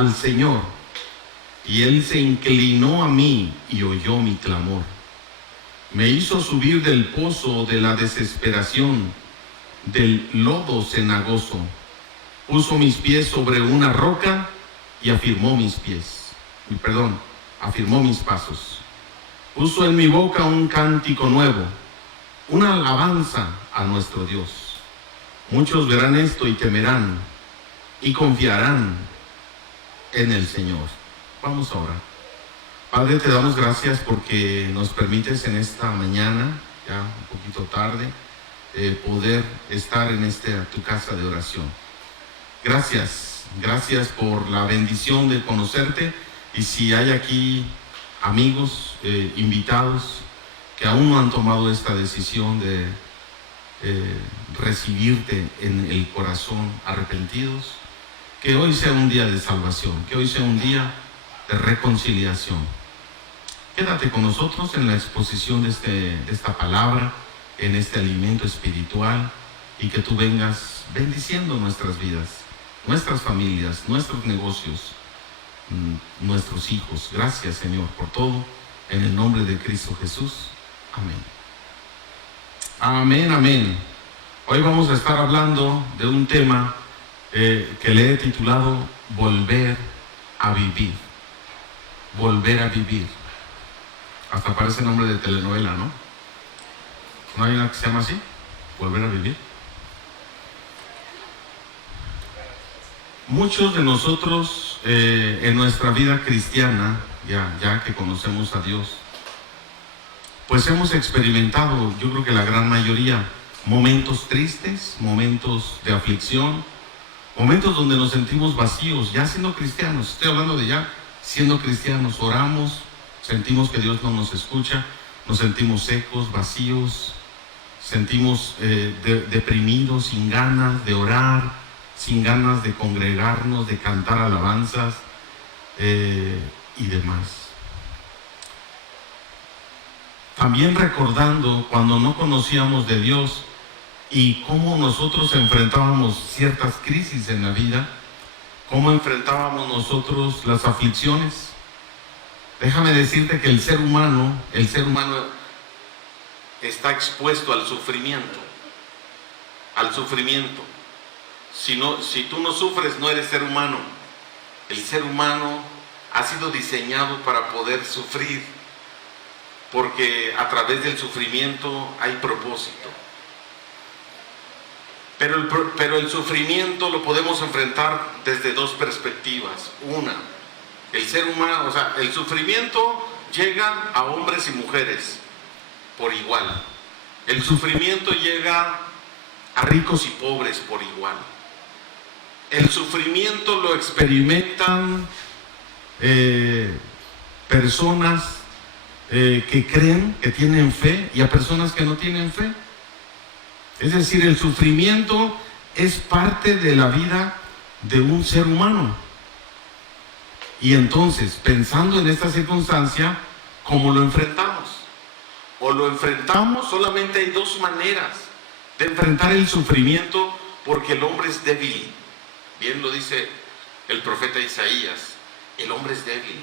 al Señor, y Él se inclinó a mí y oyó mi clamor. Me hizo subir del pozo de la desesperación, del lodo cenagoso. Puso mis pies sobre una roca y afirmó mis pasos. Puso en mi boca un cántico nuevo, una alabanza a nuestro Dios. Muchos verán esto y temerán y confiarán en el Señor. Vamos a orar. Padre, te damos gracias porque nos permites en esta mañana, ya un poquito tarde, poder estar en tu casa de oración. Gracias por la bendición de conocerte, y si hay aquí amigos, invitados, que aún no han tomado esta decisión de recibirte en el corazón arrepentidos, que hoy sea un día de salvación, que hoy sea un día de reconciliación. Quédate con nosotros en la exposición de esta palabra, en este alimento espiritual, y que tú vengas bendiciendo nuestras vidas, nuestras familias, nuestros negocios, nuestros hijos. Gracias, Señor, por todo, en el nombre de Cristo Jesús. Amén. Amén, amén. Hoy vamos a estar hablando de un tema que le he titulado Volver a vivir. Volver a vivir. Hasta parece nombre de telenovela, ¿no? ¿No hay una que se llama así? Volver a vivir. Muchos de nosotros en nuestra vida cristiana, ya que conocemos a Dios, pues hemos experimentado, yo creo que la gran mayoría, momentos tristes, momentos de aflicción, momentos donde nos sentimos vacíos, ya siendo cristianos. Estoy hablando de ya siendo cristianos. Oramos, sentimos que Dios no nos escucha, nos sentimos secos, vacíos, sentimos deprimidos, sin ganas de orar, sin ganas de congregarnos, de cantar alabanzas y demás. También recordando cuando no conocíamos de Dios y cómo nosotros enfrentábamos ciertas crisis en la vida, cómo enfrentábamos nosotros las aflicciones. Déjame decirte que el ser humano está expuesto al sufrimiento. Si tú no sufres, no eres ser humano. El ser humano ha sido diseñado para poder sufrir, porque a través del sufrimiento hay propósito. Pero el sufrimiento lo podemos enfrentar desde dos perspectivas. Una, el ser humano, o sea, el sufrimiento llega a hombres y mujeres por igual. El sufrimiento llega a ricos y pobres por igual. El sufrimiento lo experimentan personas que creen, que tienen fe, y a personas que no tienen fe. Es decir, el sufrimiento es parte de la vida de un ser humano. Y entonces, pensando en esta circunstancia, ¿cómo lo enfrentamos? O lo enfrentamos, solamente hay dos maneras de enfrentar el sufrimiento, porque el hombre es débil. Bien lo dice el profeta Isaías, el hombre es débil,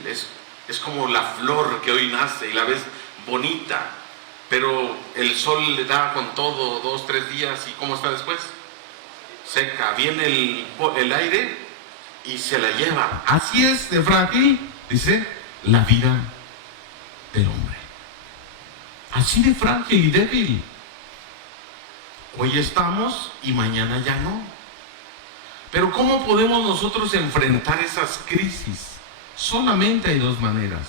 es como la flor que hoy nace y la ves bonita, pero el sol le da con todo 2, 3 días, y ¿cómo está después? Seca, viene el aire y se la lleva. Así es de frágil, dice, la vida del hombre. Así de frágil y débil. Hoy estamos y mañana ya no. Pero ¿cómo podemos nosotros enfrentar esas crisis? Solamente hay dos maneras.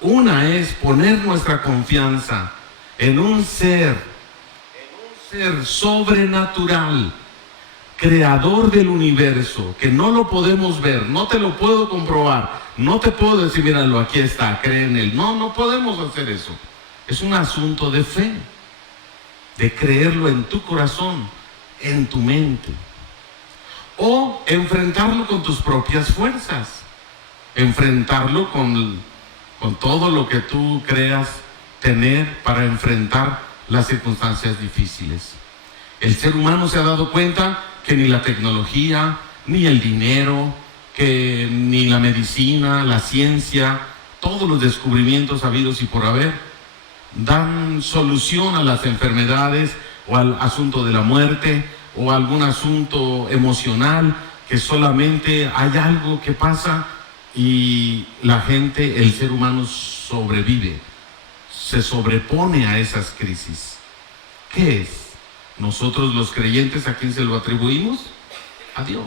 Una es poner nuestra confianza en un ser sobrenatural, creador del universo, que no lo podemos ver, no te lo puedo comprobar, no te puedo decir, míralo, aquí está, cree en él. No podemos hacer eso. Es un asunto de fe, de creerlo en tu corazón, en tu mente. O enfrentarlo con tus propias fuerzas, enfrentarlo con todo lo que tú creas tener para enfrentar las circunstancias difíciles. El ser humano se ha dado cuenta que ni la tecnología, ni el dinero, que ni la medicina, la ciencia, todos los descubrimientos habidos y por haber dan solución a las enfermedades o al asunto de la muerte o algún asunto emocional, que solamente hay algo que pasa y la gente, el ser humano sobrevive, se sobrepone a esas crisis. ¿Qué es? Nosotros los creyentes, ¿a quién se lo atribuimos? A Dios.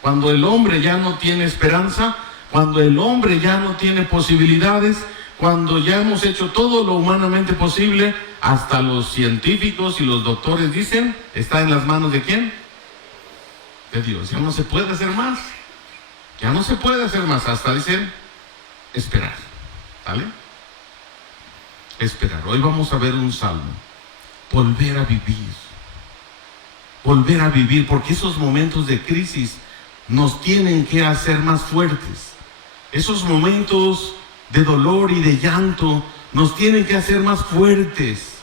Cuando el hombre ya no tiene esperanza, cuando el hombre ya no tiene posibilidades, cuando ya hemos hecho todo lo humanamente posible, hasta los científicos y los doctores dicen, ¿está en las manos de quién? De Dios. Ya no se puede hacer más. Ya no se puede hacer más. Hasta dicen, esperar. ¿Vale? Esperar. Hoy vamos a ver un salmo. Volver a vivir. Volver a vivir, porque esos momentos de crisis nos tienen que hacer más fuertes. Esos momentos de dolor y de llanto nos tienen que hacer más fuertes.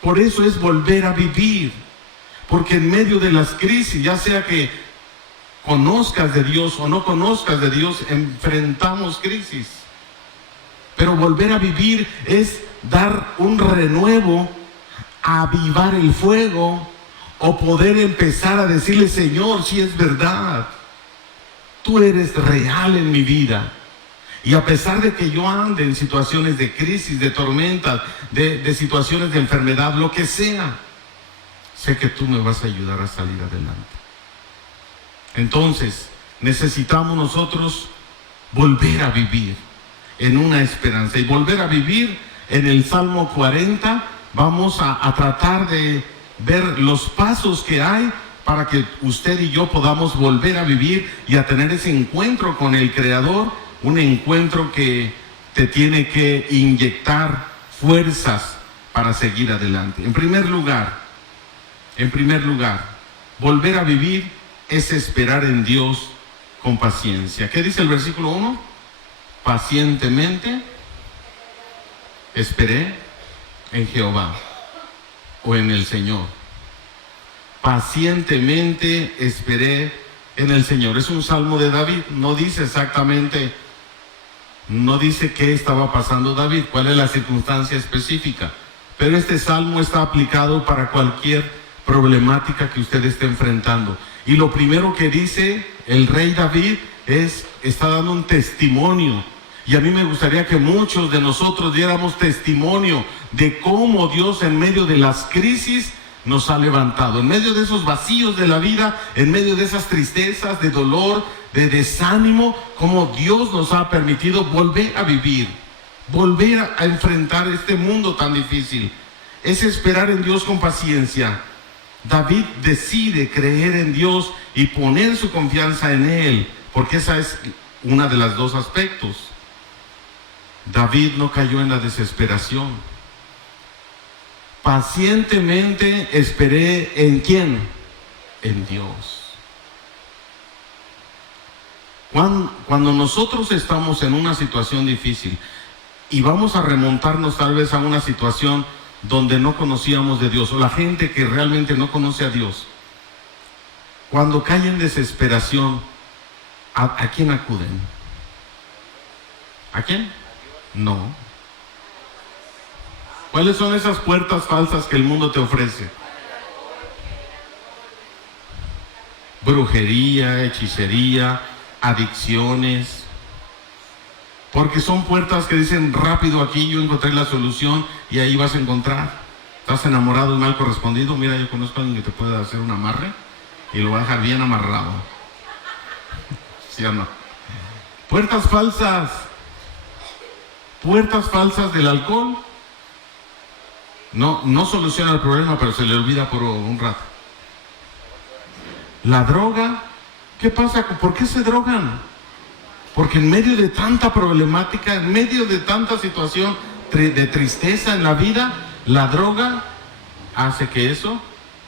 Por eso es volver a vivir. Porque en medio de las crisis, ya sea que conozcas de Dios o no conozcas de Dios, enfrentamos crisis. Pero volver a vivir es dar un renuevo, avivar el fuego, o poder empezar a decirle, Señor, si es verdad, tú eres real en mi vida. Y a pesar de que yo ande en situaciones de crisis, de tormentas, de situaciones de enfermedad, lo que sea, sé que tú me vas a ayudar a salir adelante. Entonces, necesitamos nosotros volver a vivir en una esperanza. Y volver a vivir en el Salmo 40, vamos a tratar de ver los pasos que hay para que usted y yo podamos volver a vivir y a tener ese encuentro con el Creador, un encuentro que te tiene que inyectar fuerzas para seguir adelante. En primer lugar, volver a vivir es esperar en Dios con paciencia. ¿Qué dice el versículo 1? Pacientemente esperé en Jehová, o en el Señor. Pacientemente esperé en el Señor. Es un salmo de David. No dice exactamente, no dice qué estaba pasando David, cuál es la circunstancia específica. Pero este salmo está aplicado para cualquier problemática que usted esté enfrentando. Y lo primero que dice el rey David está dando un testimonio. Y a mí me gustaría que muchos de nosotros diéramos testimonio de cómo Dios en medio de las crisis nos ha levantado. En medio de esos vacíos de la vida, en medio de esas tristezas, de dolor, de desánimo, cómo Dios nos ha permitido volver a vivir, volver a enfrentar este mundo tan difícil. Es esperar en Dios con paciencia. David decide creer en Dios y poner su confianza en Él, porque esa es una de las dos aspectos. David no cayó en la desesperación. Pacientemente esperé ¿en quién? En Dios. Cuando nosotros estamos en una situación difícil y vamos a remontarnos tal vez a una situación donde no conocíamos de Dios, o la gente que realmente no conoce a Dios, cuando cae en desesperación, ¿a quién acuden? ¿A quién? No. ¿Cuáles son esas puertas falsas que el mundo te ofrece? Brujería, hechicería, adicciones. Porque son puertas que dicen, rápido aquí yo encontré la solución y ahí vas a encontrar. ¿Estás enamorado y mal correspondido? Mira, yo conozco a alguien que te puede hacer un amarre y lo va a dejar bien amarrado. ¿Sí o no? Puertas falsas. Puertas falsas del alcohol. No soluciona el problema, pero se le olvida por un rato. La droga. ¿Qué pasa? ¿Por qué se drogan? Porque en medio de tanta problemática, en medio de tanta situación de tristeza en la vida, la droga hace que eso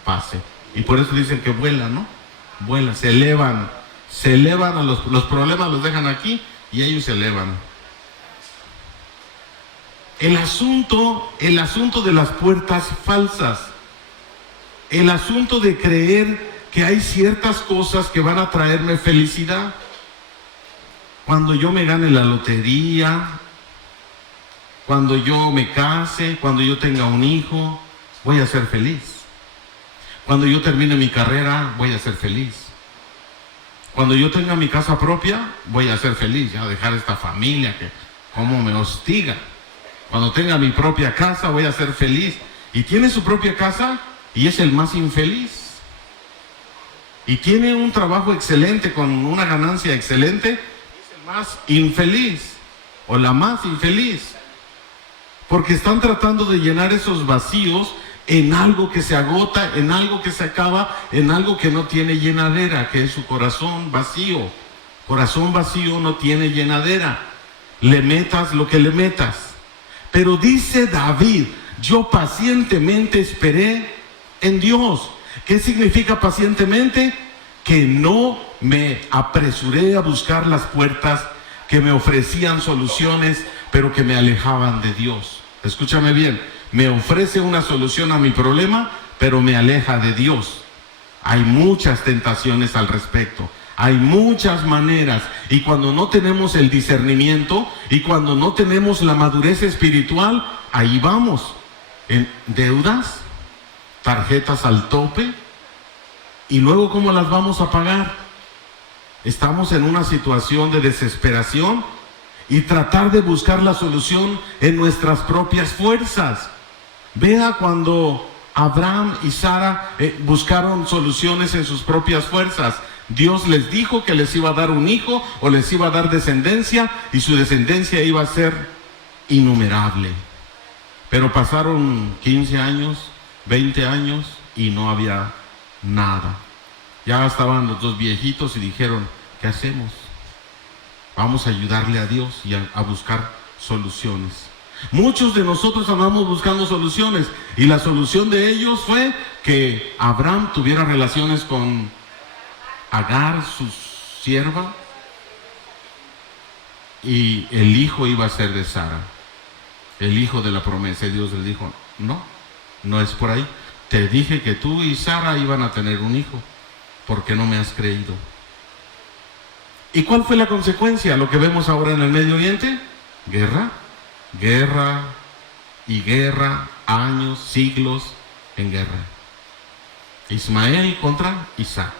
pase. Y por eso dicen que vuelan, ¿no? Vuelan, se elevan a los problemas, los dejan aquí y ellos se elevan. El asunto de las puertas falsas, el asunto de creer que hay ciertas cosas que van a traerme felicidad. Cuando yo me gane la lotería, cuando yo me case, cuando yo tenga un hijo, voy a ser feliz. Cuando yo termine mi carrera, voy a ser feliz. Cuando yo tenga mi casa propia, voy a ser feliz. Ya dejar esta familia que como me hostiga. Cuando tenga mi propia casa, voy a ser feliz. Y tiene su propia casa y es el más infeliz. Y tiene un trabajo excelente con una ganancia excelente, es el más infeliz o la más infeliz. Porque están tratando de llenar esos vacíos en algo que se agota, en algo que se acaba, en algo que no tiene llenadera, que es su corazón vacío. Corazón vacío no tiene llenadera. Le metas lo que le metas. Pero dice David, yo pacientemente esperé en Dios. ¿Qué significa pacientemente? Que no me apresuré a buscar las puertas que me ofrecían soluciones, pero que me alejaban de Dios. Escúchame bien, me ofrece una solución a mi problema, pero me aleja de Dios. Hay muchas tentaciones al respecto, hay muchas maneras, y cuando no tenemos el discernimiento, y cuando no tenemos la madurez espiritual, ahí vamos, en deudas, tarjetas al tope, y luego ¿cómo las vamos a pagar? Estamos en una situación de desesperación y tratar de buscar la solución en nuestras propias fuerzas. Vea cuando Abraham y Sara buscaron soluciones en sus propias fuerzas. Dios les dijo que les iba a dar un hijo o les iba a dar descendencia, y su descendencia iba a ser innumerable. Pero pasaron 15 años, 20 años y no había nada. Ya estaban los dos viejitos y dijeron, ¿qué hacemos? Vamos a ayudarle a Dios y a buscar soluciones. Muchos de nosotros andamos buscando soluciones, y la solución de ellos fue que Abraham tuviera relaciones con Agar, su sierva, y el hijo iba a ser de Sara, el hijo de la promesa. Y Dios le dijo, no es por ahí. Te dije que tú y Sara iban a tener un hijo, ¿por qué no me has creído? ¿Y cuál fue la consecuencia? Lo que vemos ahora en el Medio Oriente: guerra y guerra, años, siglos en guerra. Ismael contra Isaac.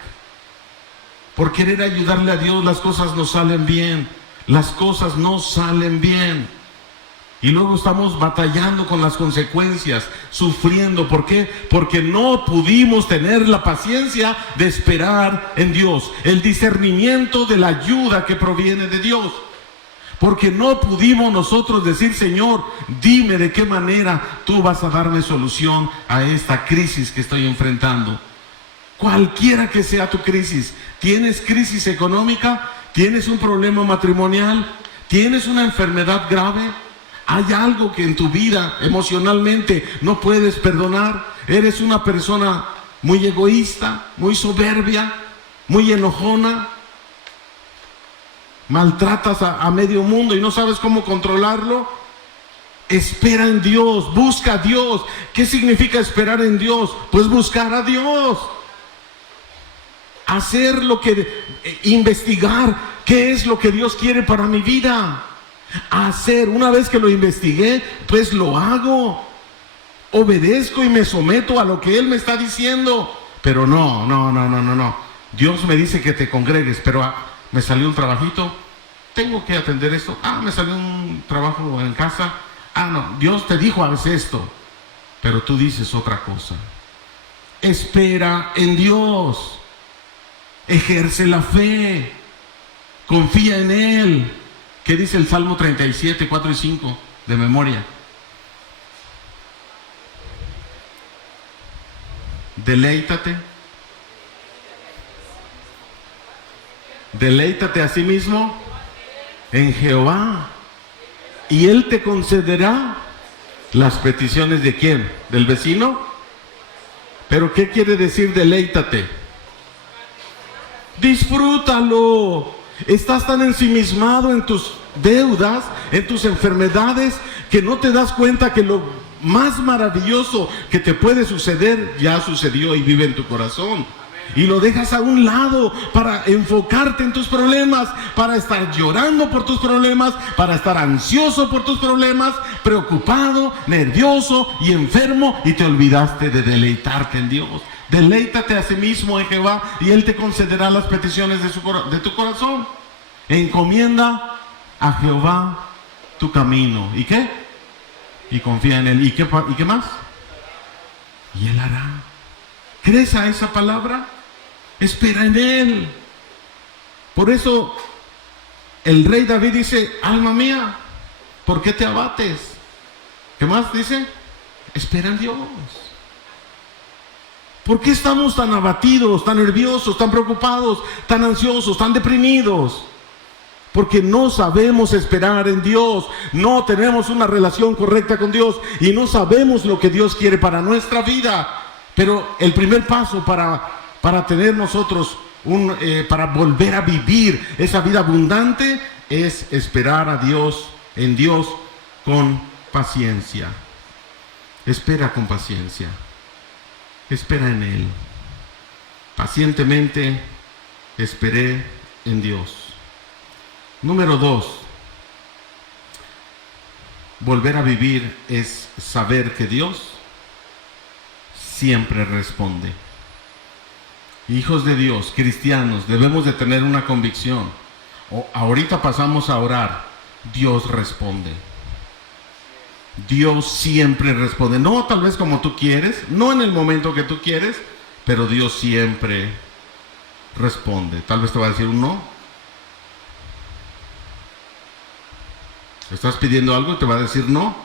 Por querer ayudarle a Dios, las cosas no salen bien. Las cosas no salen bien. Y luego estamos batallando con las consecuencias, sufriendo. ¿Por qué? Porque no pudimos tener la paciencia de esperar en Dios, el discernimiento de la ayuda que proviene de Dios. Porque no pudimos nosotros decir, Señor, dime de qué manera tú vas a darme solución a esta crisis que estoy enfrentando. Cualquiera que sea tu crisis, ¿tienes crisis económica? ¿Tienes un problema matrimonial? ¿Tienes una enfermedad grave? ¿Hay algo que en tu vida emocionalmente no puedes perdonar? ¿Eres una persona muy egoísta, muy soberbia, muy enojona? ¿Maltratas a medio mundo y no sabes cómo controlarlo? Espera en Dios, busca a Dios. ¿Qué significa esperar en Dios? Pues buscar a Dios. Hacer lo que, investigar qué es lo que Dios quiere para mi vida. Hacer, una vez que lo investigué, pues lo hago. Obedezco y me someto a lo que Él me está diciendo. Pero no. Dios me dice que te congregues, pero me salió un trabajito, tengo que atender esto. Me salió un trabajo en casa. No, Dios te dijo haz esto, pero tú dices otra cosa. Espera en Dios. Ejerce la fe. Confía en Él. ¿Qué dice el Salmo 37, 4 y 5 de memoria? Deleítate a sí mismo en Jehová, y Él te concederá las peticiones ¿de quién? ¿Del vecino? ¿Pero qué quiere decir deleítate? Disfrútalo. Estás tan ensimismado en tus deudas, en tus enfermedades, que no te das cuenta que lo más maravilloso que te puede suceder ya sucedió y vive en tu corazón. Y lo dejas a un lado para enfocarte en tus problemas, para estar llorando por tus problemas, para estar ansioso por tus problemas, preocupado, nervioso y enfermo, y te olvidaste de deleitarte en Dios. Deleítate a sí mismo en Jehová y Él te concederá las peticiones de tu corazón. Encomienda a Jehová tu camino. ¿Y qué? Y confía en Él. ¿Y qué más? Y Él hará. ¿Crees a esa palabra? Espera en Él. Por eso el rey David dice: alma mía, ¿por qué te abates? ¿Qué más dice? Espera en Dios. ¿Por qué estamos tan abatidos, tan nerviosos, tan preocupados, tan ansiosos, tan deprimidos? Porque no sabemos esperar en Dios, no tenemos una relación correcta con Dios y no sabemos lo que Dios quiere para nuestra vida. Pero el primer paso para tener nosotros, para volver a vivir esa vida abundante, es esperar a Dios, en Dios, con paciencia. Espera con paciencia. Espera en Él. Pacientemente esperé en Dios. Número 2. Volver a vivir es saber que Dios siempre responde. Hijos de Dios, cristianos, debemos de tener una convicción. Ahorita pasamos a orar. Dios responde. Dios siempre responde. No tal vez como tú quieres, no en el momento que tú quieres, pero Dios siempre responde. Tal vez te va a decir un no. Estás pidiendo algo y te va a decir no.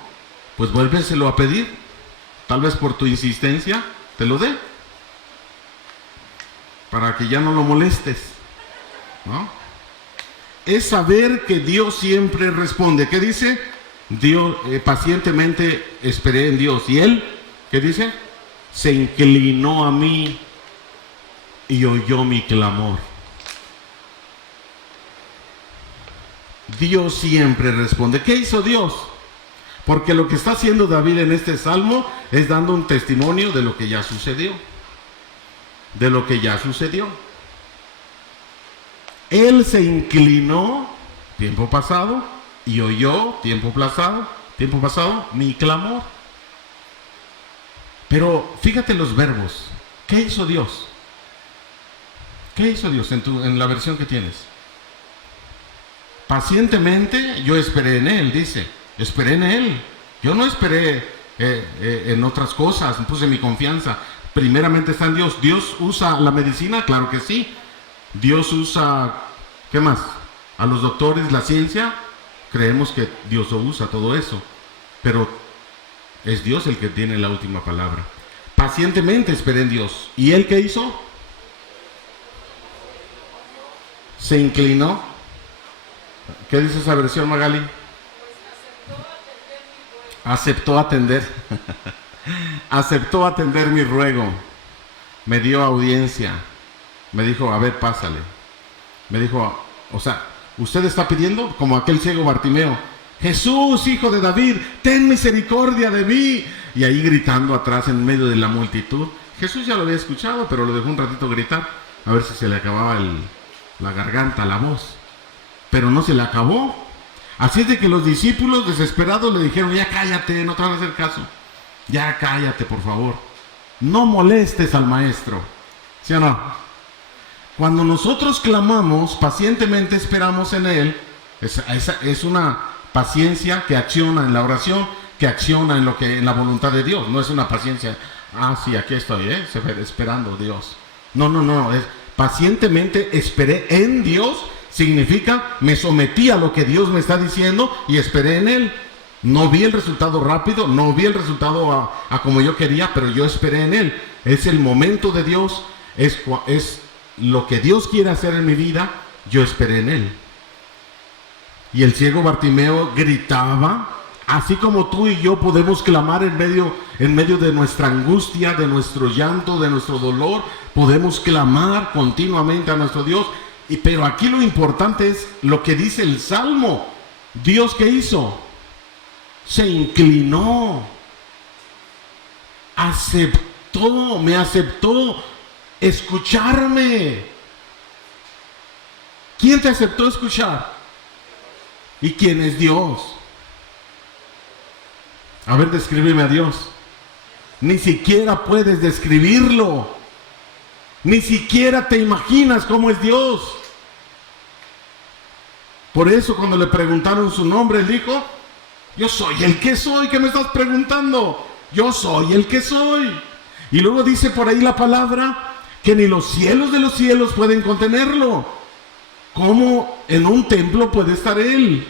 Pues vuélveselo a pedir. Tal vez por tu insistencia te lo dé, para que ya no lo molestes, ¿no? Es saber que Dios siempre responde. ¿Qué dice? Dios, pacientemente esperé en Dios. ¿Y Él? ¿Qué dice? Se inclinó a mí y oyó mi clamor. Dios siempre responde. ¿Qué hizo Dios? Porque lo que está haciendo David en este salmo es dando un testimonio de lo que ya sucedió. De lo que ya sucedió. Él se inclinó, tiempo pasado, y oyó, tiempo pasado, mi clamor. Pero fíjate los verbos. ¿Qué hizo Dios? ¿Qué hizo Dios en la versión que tienes? Pacientemente yo esperé en Él, dice. Esperé en Él. Yo no esperé en otras cosas, puse mi confianza. Primeramente está en Dios. ¿Dios usa la medicina? Claro que sí. Dios usa, ¿qué más? A los doctores, la ciencia. Creemos que Dios lo usa, todo eso. Pero es Dios el que tiene la última palabra. Pacientemente esperé en Dios. ¿Y Él qué hizo? Se inclinó. ¿Qué dice esa versión, Magali? Aceptó atender. Aceptó atender mi ruego. Me dio audiencia. Me dijo, a ver, pásale. Me dijo, o sea, usted está pidiendo, como aquel ciego Bartimeo, Jesús, hijo de David, ten misericordia de mí. Y ahí gritando atrás en medio de la multitud. Jesús ya lo había escuchado, pero lo dejó un ratito gritar, a ver si se le acababa la garganta, la voz. Pero no se le acabó. Así es de que los discípulos desesperados le dijeron, ya cállate, no te van a hacer caso. Ya cállate, por favor. No molestes al maestro. ¿Sí o no? Cuando nosotros clamamos, pacientemente esperamos en Él, es una paciencia que acciona en la oración, que acciona en la voluntad de Dios. No es una paciencia, sí, aquí estoy, esperando Dios. No, es pacientemente esperé en Dios. Significa, me sometí a lo que Dios me está diciendo y esperé en Él. No vi el resultado rápido, no vi el resultado a como yo quería, pero yo esperé en Él. Es el momento de Dios, es lo que Dios quiere hacer en mi vida, yo esperé en Él. Y el ciego Bartimeo gritaba, así como tú y yo podemos clamar en medio de nuestra angustia, de nuestro llanto, de nuestro dolor, podemos clamar continuamente a nuestro Dios. Pero aquí lo importante es lo que dice el Salmo. ¿Dios qué hizo? Se inclinó. Me aceptó escucharme. ¿Quién te aceptó escuchar? ¿Y quién es Dios? A ver, descríbeme a Dios. Ni siquiera puedes describirlo. Ni siquiera te imaginas cómo es Dios. Por eso cuando le preguntaron su nombre, él dijo: yo soy el que soy. ¿Qué me estás preguntando? Yo soy el que soy. Y luego dice por ahí la palabra que ni los cielos de los cielos pueden contenerlo. ¿Cómo en un templo puede estar Él?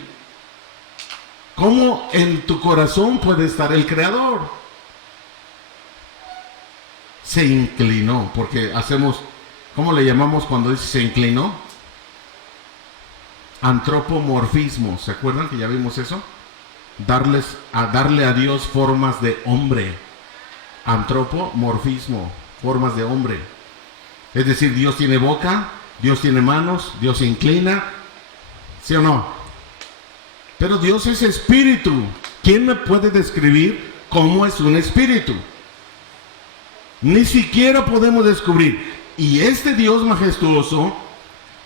¿Cómo en tu corazón puede estar el Creador? Se inclinó, porque hacemos, ¿cómo le llamamos cuando dice se inclinó? Antropomorfismo. ¿Se acuerdan que ya vimos eso? Darle a Dios formas de hombre. Antropomorfismo, formas de hombre. Es decir, Dios tiene boca, Dios tiene manos, Dios se inclina, ¿sí o no? Pero Dios es espíritu. ¿Quién me puede describir cómo es un espíritu? Ni siquiera podemos descubrir. Y este Dios majestuoso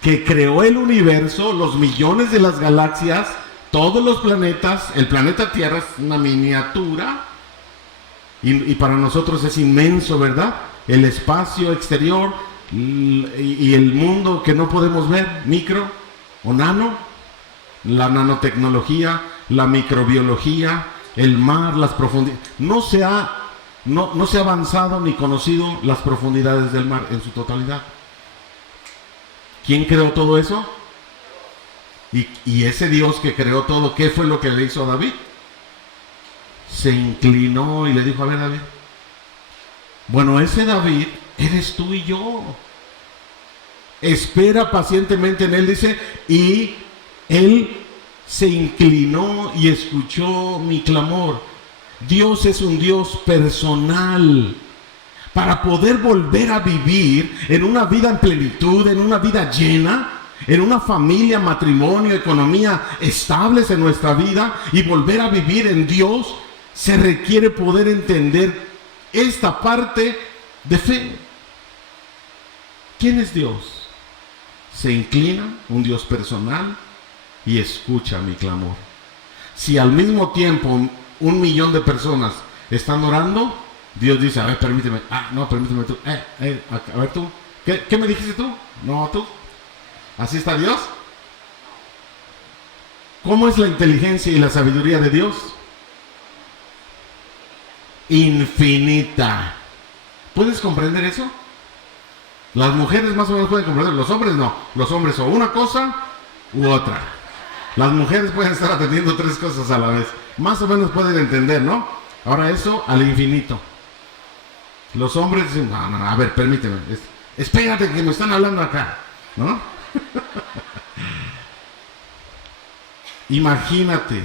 que creó el universo, los millones de las galaxias, todos los planetas, el planeta Tierra es una miniatura y para nosotros es inmenso, ¿verdad? El espacio exterior y el mundo que no podemos ver, micro o nano, la nanotecnología, la microbiología, el mar, las profundidades. No se ha avanzado ni conocido las profundidades del mar en su totalidad. ¿Quién creó todo eso? Y ese Dios que creó todo, ¿qué fue lo que le hizo a David? Se inclinó y le dijo: a ver, David, bueno, ese David eres tú y yo. Espera pacientemente en él, dice, y él se inclinó y escuchó mi clamor. Dios es un Dios personal. Para poder volver a vivir en una vida en plenitud, en una vida llena, en una familia, matrimonio, economía estables en nuestra vida y volver a vivir en Dios, se requiere poder entender esta parte de fe. ¿Quién es Dios? Se inclina, un Dios personal, y escucha mi clamor. Si al mismo tiempo 1 millón de personas están orando, Dios dice: a ver, permíteme. No, permíteme tú. A ver tú. ¿Qué me dijiste tú? No, tú. ¿Así está Dios? ¿Cómo es la inteligencia y la sabiduría de Dios? Infinita. ¿Puedes comprender eso? Las mujeres más o menos pueden comprender, los hombres no. Los hombres o una cosa u otra. Las mujeres pueden estar atendiendo 3 cosas a la vez. Más o menos pueden entender, ¿no? Ahora eso al infinito. Los hombres dicen: no, a ver, permíteme. Espérate que me están hablando acá, ¿no? Imagínate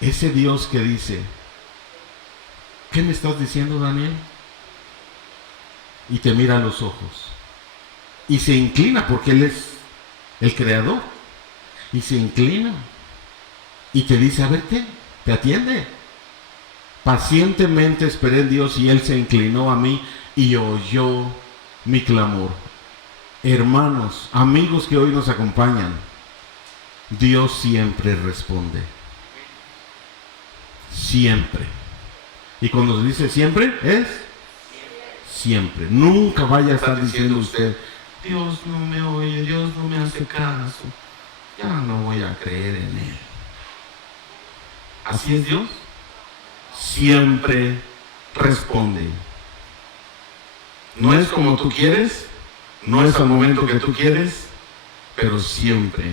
ese Dios que dice: ¿qué me estás diciendo, Daniel? Y te mira a los ojos y se inclina, porque Él es el creador, y se inclina y te dice: a ver, ¿qué? Te atiende. Pacientemente esperé en Dios y Él se inclinó a mí y oyó mi clamor. Hermanos, amigos que hoy nos acompañan, Dios siempre responde. Siempre. Y cuando se dice siempre, es siempre. Nunca vaya a estar diciendo usted: Dios no me oye, Dios no me hace caso, ya no voy a creer en Él. ¿Así es Dios? Siempre responde. No es como tú quieres, no es al momento que tú quieres, pero siempre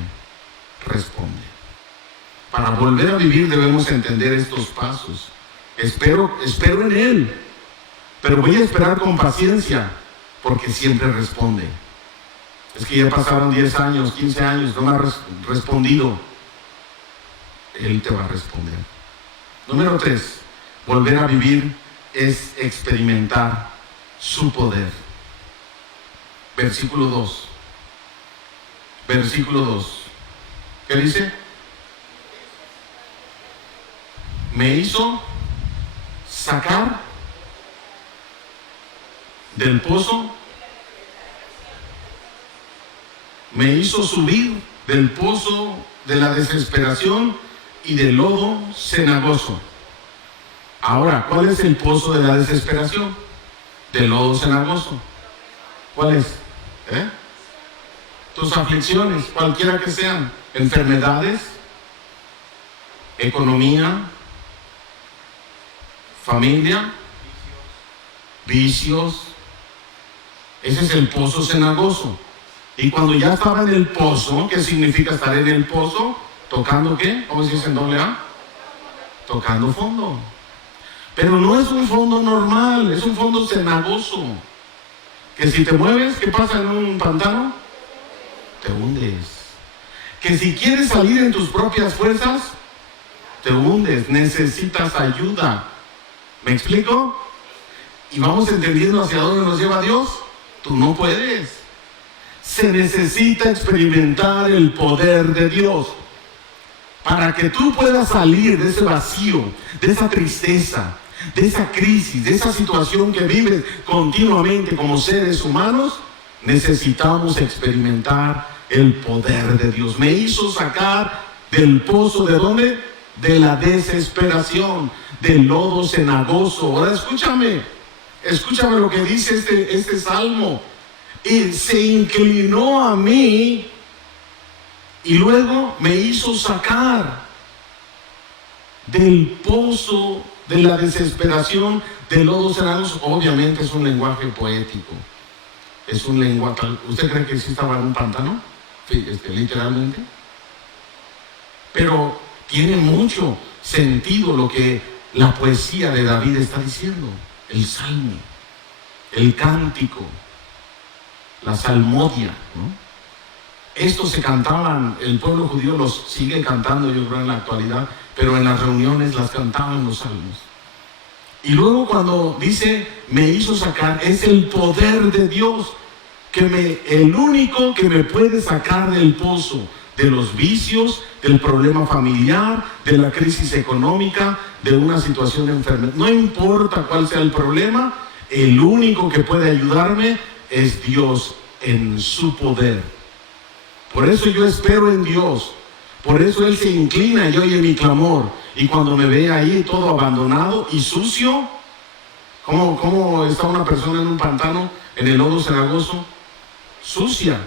responde. Para volver a vivir debemos entender estos pasos. Espero en Él, pero voy a esperar con paciencia, porque siempre responde. Es que ya pasaron 10 años, 15 años, no me ha respondido. Él te va a responder. Número 3, volver a vivir es experimentar su poder. Versículo 2. Versículo 2. ¿Qué dice? Me hizo sacar del pozo me hizo subir del pozo de la desesperación y del lodo cenagoso. Ahora, ¿cuál es el pozo de la desesperación? Del lodo cenagoso. ¿Cuál es? Tus aflicciones, cualquiera que sean, enfermedades, economía, familia, vicios. Ese es el pozo cenagoso. Y cuando ya estaba en el pozo, ¿qué significa estar en el pozo? ¿Tocando qué? ¿Cómo se dice en doble A? Tocando fondo. Pero no es un fondo normal, es un fondo cenagoso. Que si te mueves, ¿qué pasa en un pantano? Te hundes. Que si quieres salir en tus propias fuerzas, te hundes, necesitas ayuda. ¿Me explico? Y vamos entendiendo hacia dónde nos lleva Dios. Tú no puedes. Se necesita experimentar el poder de Dios para que tú puedas salir de ese vacío, de esa tristeza, de esa crisis, de esa situación que vives continuamente como seres humanos. Necesitamos experimentar el poder de Dios. Me hizo sacar del pozo, ¿de dónde? De la desesperación, del lodo cenagoso. Ahora escúchame lo que dice este salmo. Y se inclinó a mí y luego me hizo sacar del pozo de la desesperación, del lodo cenagoso. Obviamente es un lenguaje poético. Es un lenguaje. ¿Usted cree que sí estaba en un pantano? Sí, literalmente. Pero tiene mucho sentido lo que la poesía de David está diciendo. El salmo, el cántico, la salmodia, ¿no? Estos se cantaban, el pueblo judío los sigue cantando, yo creo, en la actualidad, pero en las reuniones las cantaban los salmos. Y luego cuando dice, me hizo sacar, es el poder de Dios, el único que me puede sacar del pozo, de los vicios, del problema familiar, de la crisis económica, de una situación de enfermedad. No importa cuál sea el problema, el único que puede ayudarme es Dios en su poder. Por eso yo espero en Dios. Por eso Él se inclina y oye mi clamor. Y cuando me ve ahí todo abandonado y sucio, ¿cómo está una persona en un pantano, en el lodo cenagoso? Sucia.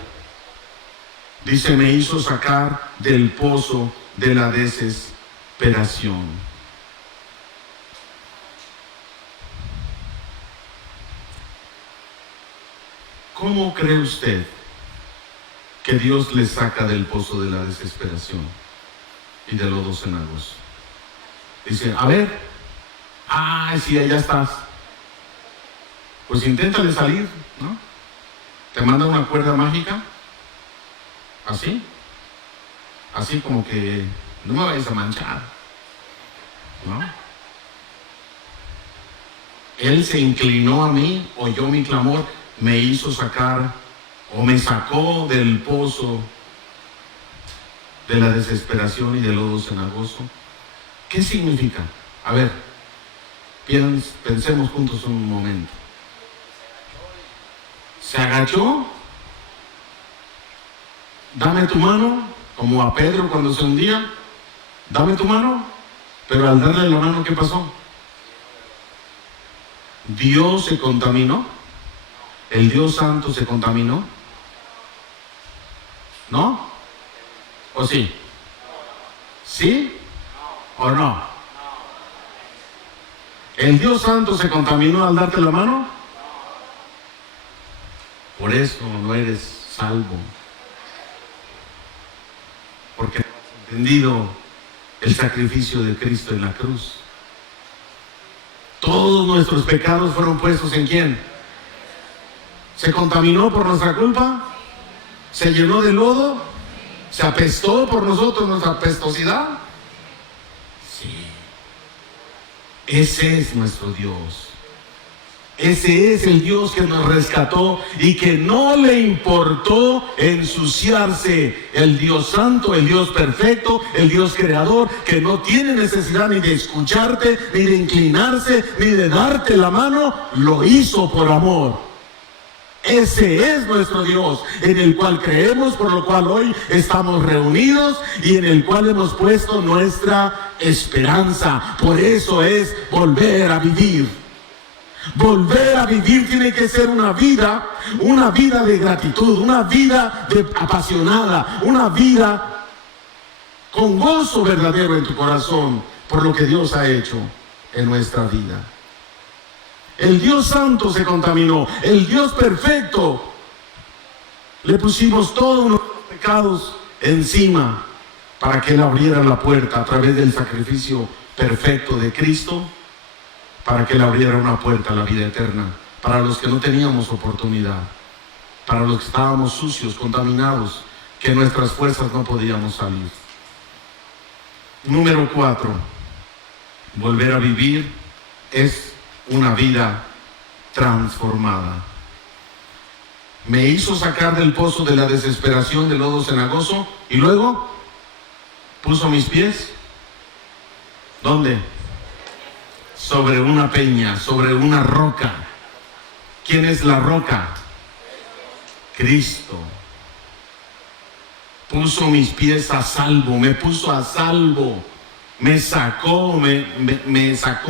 Dice, me hizo sacar del pozo de la desesperación. ¿Cómo cree usted que Dios le saca del pozo de la desesperación y del lodo cenagoso? Dice, a ver, sí, allá estás. Pues inténtale salir, ¿no? Te manda una cuerda mágica, así como que no me vayas a manchar, ¿no? Él se inclinó a mí, oyó mi clamor, me hizo sacar, o me sacó del pozo de la desesperación y del lodo cenagoso. ¿Qué significa? A ver, pensemos juntos un momento. Se agachó, dame tu mano, como a Pedro cuando se hundía, dame tu mano, pero al darle la mano, ¿qué pasó? Dios se contaminó, el Dios Santo se contaminó, ¿no? ¿O sí? ¿Sí o no? ¿El Dios Santo se contaminó al darte la mano? Por eso no eres salvo. Porque no has entendido el sacrificio de Cristo en la cruz. Todos nuestros pecados fueron puestos ¿en quién? ¿Se contaminó por nuestra culpa? ¿Se llenó de lodo? ¿Se apestó por nosotros nuestra apestosidad? Sí. Ese es nuestro Dios. Ese es el Dios que nos rescató y que no le importó ensuciarse. El Dios santo, el Dios perfecto, el Dios creador, que no tiene necesidad ni de escucharte, ni de inclinarse, ni de darte la mano, lo hizo por amor. Ese es nuestro Dios, en el cual creemos, por lo cual hoy estamos reunidos y en el cual hemos puesto nuestra esperanza. Por eso es volver a vivir. Volver a vivir tiene que ser una vida de gratitud, una vida apasionada, una vida con gozo verdadero en tu corazón por lo que Dios ha hecho en nuestra vida. El Dios santo se contaminó, el Dios perfecto. Le pusimos todos nuestros pecados encima para que Él abriera la puerta a través del sacrificio perfecto de Cristo, para que Él abriera una puerta a la vida eterna, para los que no teníamos oportunidad, para los que estábamos sucios, contaminados, que nuestras fuerzas no podíamos salir. Número 4, volver a vivir es una vida transformada. Me hizo sacar del pozo de la desesperación, del lodo cenagoso, y luego puso mis pies, ¿dónde? Sobre una peña, sobre una roca. ¿Quién es la roca? Cristo. Puso mis pies a salvo, me puso a salvo. Me sacó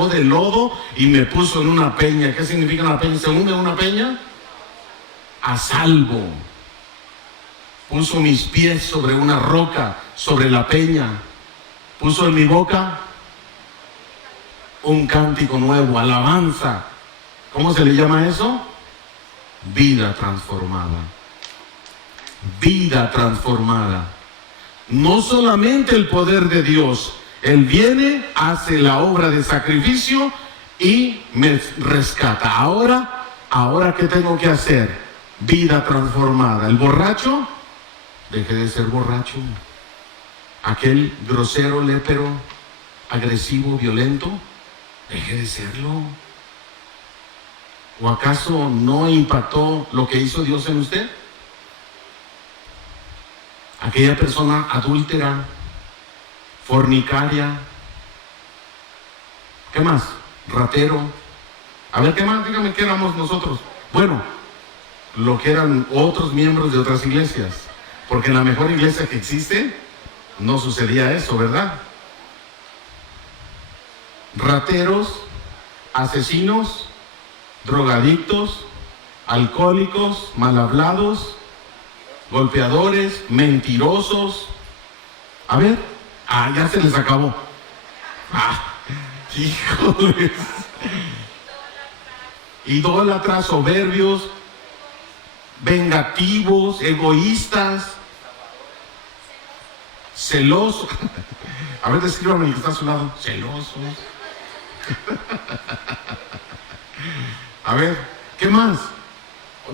del lodo y me puso en una peña. ¿Qué significa una peña? ¿Se hunde una peña? A salvo. Puso mis pies sobre una roca, sobre la peña. Puso en mi boca un cántico nuevo, alabanza. ¿Cómo se le llama eso? Vida transformada. Vida transformada. No solamente el poder de Dios. Él viene, hace la obra de sacrificio y me rescata. Ahora ¿qué tengo que hacer? Vida transformada. El borracho, deje de ser borracho. Aquel grosero, lépero, agresivo, violento, deje de serlo. ¿O acaso no impactó lo que hizo Dios en usted? Aquella persona adúltera, fornicaria, ¿qué más? Ratero. A ver, ¿qué más? Dígame, ¿qué éramos nosotros? Bueno, lo que eran otros miembros de otras iglesias, porque en la mejor iglesia que existe no sucedía eso, ¿verdad? Rateros, asesinos, drogadictos, alcohólicos, mal hablados, golpeadores, mentirosos. A ver, ya se les acabó. Híjoles. Idólatras, soberbios, vengativos, egoístas, celosos. A ver, descríbame el que está a su lado. Celosos. A ver, ¿qué más?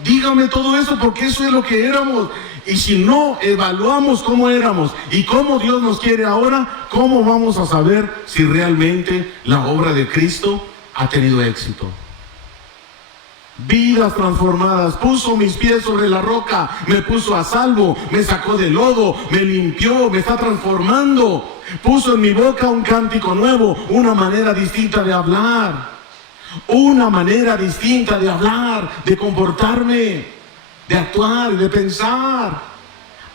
Dígame todo eso, porque eso es lo que éramos. Y si no evaluamos cómo éramos y cómo Dios nos quiere ahora, ¿cómo vamos a saber si realmente la obra de Cristo ha tenido éxito? Vidas transformadas. Puso mis pies sobre la roca, me puso a salvo, me sacó del lodo, me limpió, me está transformando. Puso en mi boca un cántico nuevo, una manera distinta de hablar. Una manera distinta de hablar, de comportarme, de actuar, de pensar.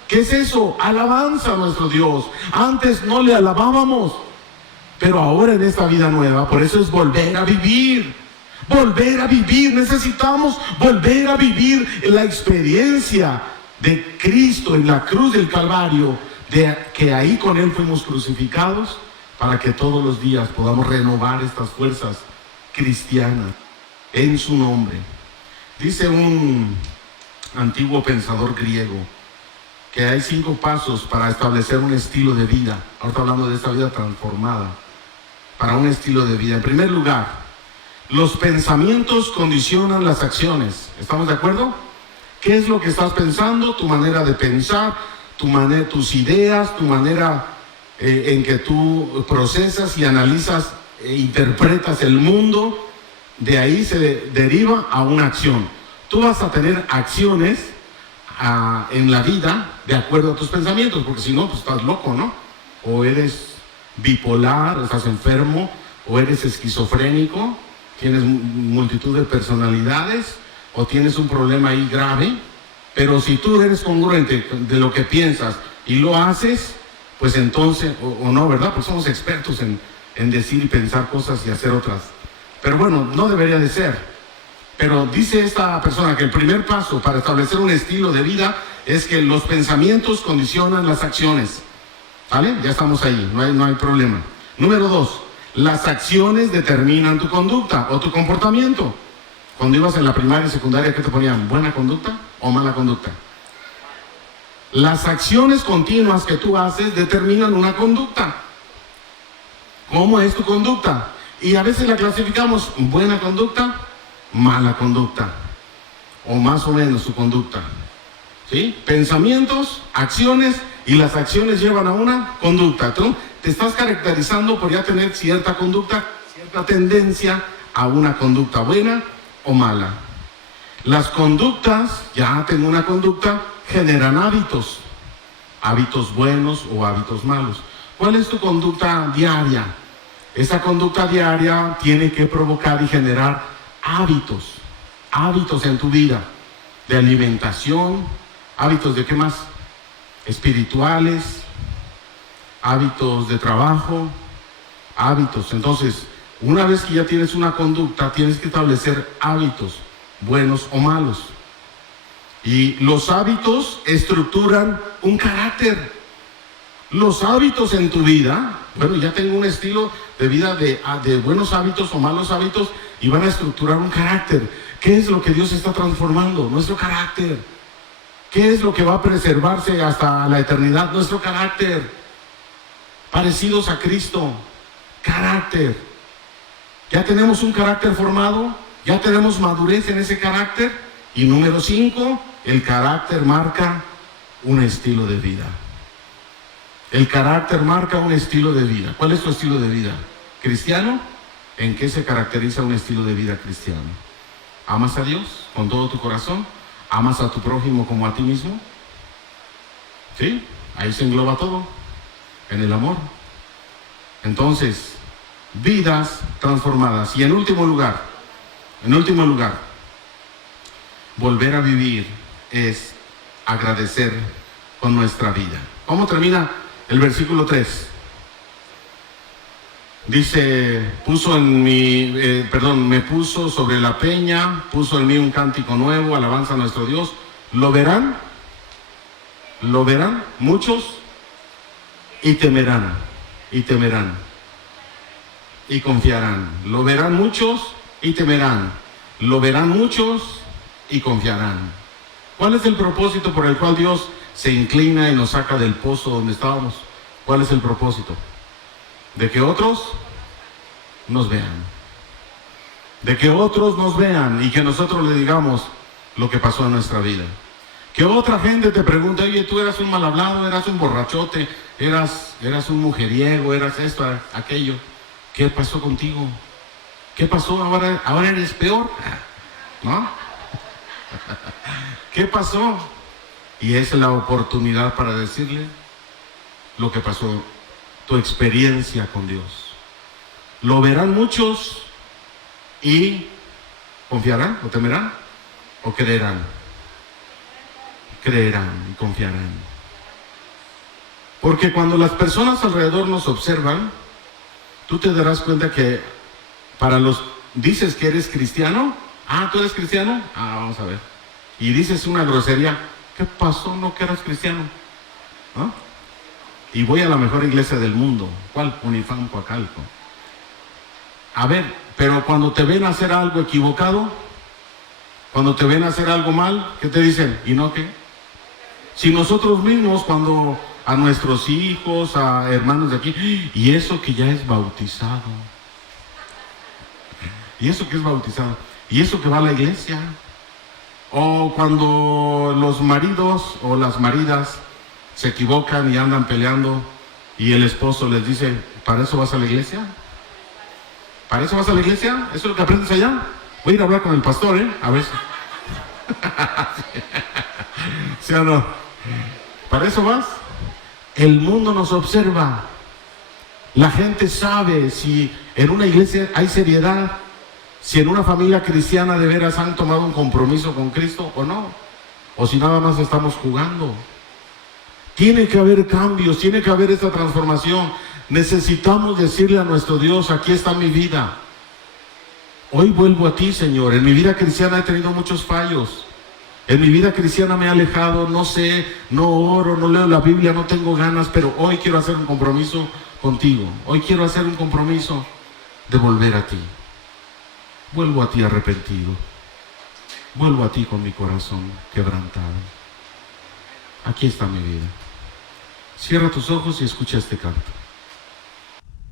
¿Qué es eso? Alabanza a nuestro Dios. Antes no le alabábamos, pero ahora en esta vida nueva, por eso es volver a vivir. Volver a vivir, necesitamos volver a vivir la experiencia de Cristo en la cruz del Calvario, de que ahí con Él fuimos crucificados, para que todos los días podamos renovar estas fuerzas cristianas en su nombre. Dice un antiguo pensador griego que hay 5 pasos para establecer un estilo de vida. Ahora está hablando de esta vida transformada, para un estilo de vida. En primer lugar, los pensamientos condicionan las acciones. ¿Estamos de acuerdo? ¿Qué es lo que estás pensando? Tu manera de pensar, tus ideas, tu manera en que tú procesas y analizas e interpretas el mundo. De ahí se deriva a una acción. Tú vas a tener acciones en la vida de acuerdo a tus pensamientos, porque si no, pues estás loco, ¿no? O eres bipolar, estás enfermo, o eres esquizofrénico, tienes multitud de personalidades, o tienes un problema ahí grave, pero si tú eres congruente de lo que piensas y lo haces, pues entonces, o no, ¿verdad? Pues somos expertos en decir y pensar cosas y hacer otras. Pero bueno, no debería de ser. Pero dice esta persona que el primer paso para establecer un estilo de vida es que los pensamientos condicionan las acciones. ¿Vale? Ya estamos ahí, no hay problema. Número 2, las acciones determinan tu conducta o tu comportamiento. Cuando ibas en la primaria y secundaria, ¿qué te ponían? ¿Buena conducta o mala conducta? Las acciones continuas que tú haces determinan una conducta. ¿Cómo es tu conducta? Y a veces la clasificamos buena conducta, mala conducta, o más o menos su conducta. ¿Sí? Pensamientos, acciones, y las acciones llevan a una conducta. Tú te estás caracterizando por ya tener cierta conducta, cierta tendencia a una conducta buena o mala. Las conductas, ya tengo una conducta, generan hábitos. Hábitos buenos o hábitos malos. ¿Cuál es tu conducta diaria? Esa conducta diaria tiene que provocar y generar hábitos. Hábitos en tu vida. De alimentación. Hábitos de qué más? Espirituales. Hábitos de trabajo. Hábitos. Entonces, una vez que ya tienes una conducta, tienes que establecer hábitos, buenos o malos. Y los hábitos estructuran un carácter. Los hábitos en tu vida, bueno, ya tengo un estilo de vida de buenos hábitos o malos hábitos y van a estructurar un carácter. ¿Qué es lo que Dios está transformando? Nuestro carácter. ¿Qué es lo que va a preservarse hasta la eternidad? Nuestro carácter. Parecidos a Cristo. Carácter. Ya tenemos un carácter formado, ya tenemos madurez en ese carácter. Y número 5, el carácter marca un estilo de vida. El carácter marca un estilo de vida. ¿Cuál es tu estilo de vida? ¿Cristiano? ¿En qué se caracteriza un estilo de vida cristiano? ¿Amas a Dios con todo tu corazón? ¿Amas a tu prójimo como a ti mismo? ¿Sí? Ahí se engloba todo, en el amor. Entonces, vidas transformadas. Y en último lugar, volver a vivir es agradecer con nuestra vida. ¿Cómo termina el versículo 3? Dice, me puso sobre la peña, puso en mí un cántico nuevo, alabanza a nuestro Dios. ¿Lo verán muchos y temerán, y confiarán. Lo verán muchos y temerán. Lo verán muchos y confiarán. ¿Cuál es el propósito por el cual Dios se inclina y nos saca del pozo donde estábamos? ¿Cuál es el propósito? De que otros nos vean. De que otros nos vean y que nosotros le digamos lo que pasó en nuestra vida. Que otra gente te pregunte, oye, tú eras un mal hablado, eras un borrachote, eras un mujeriego, eras esto, aquello. ¿Qué pasó contigo? ¿Qué pasó? Ahora eres peor, ¿no? ¿Qué pasó? Y es la oportunidad para decirle lo que pasó, tu experiencia con Dios. Lo verán muchos y confiarán o temerán o creerán. Creerán y confiarán. Porque cuando las personas alrededor nos observan, tú te darás cuenta que dices que eres cristiano. Ah, ¿tú eres cristiano? Ah, vamos a ver. Y dices una grosería. ¿Qué pasó? ¿No que eras cristiano? ¿Ah? Y voy a la mejor iglesia del mundo. ¿Cuál? Unifam, Coacalco. A ver, pero cuando te ven hacer algo equivocado, cuando te ven hacer algo mal, ¿qué te dicen? ¿Y no qué? Si nosotros mismos, cuando a nuestros hijos, a hermanos de aquí, y eso que ya es bautizado, y eso que es bautizado, y eso que va a la iglesia, o cuando los maridos o las maridas se equivocan y andan peleando, y el esposo les dice, ¿para eso vas a la iglesia? ¿Para eso vas a la iglesia? ¿Eso es lo que aprendes allá? Voy a ir a hablar con el pastor, a ver si... ¿Sí o no? ¿Para eso vas? El mundo nos observa. La gente sabe si en una iglesia hay seriedad, si en una familia cristiana de veras han tomado un compromiso con Cristo o no, o si nada más estamos jugando. Tiene que haber cambios, tiene que haber esta transformación. Necesitamos decirle a nuestro Dios: aquí está mi vida. Hoy vuelvo a ti, Señor. En mi vida cristiana he tenido muchos fallos. En mi vida cristiana me he alejado, no sé, no oro, no leo la Biblia, no tengo ganas, pero hoy quiero hacer un compromiso contigo. Hoy quiero hacer un compromiso de volver a ti. Vuelvo a ti arrepentido. Vuelvo a ti con mi corazón quebrantado. Aquí está mi vida. Cierra tus ojos y escucha este canto.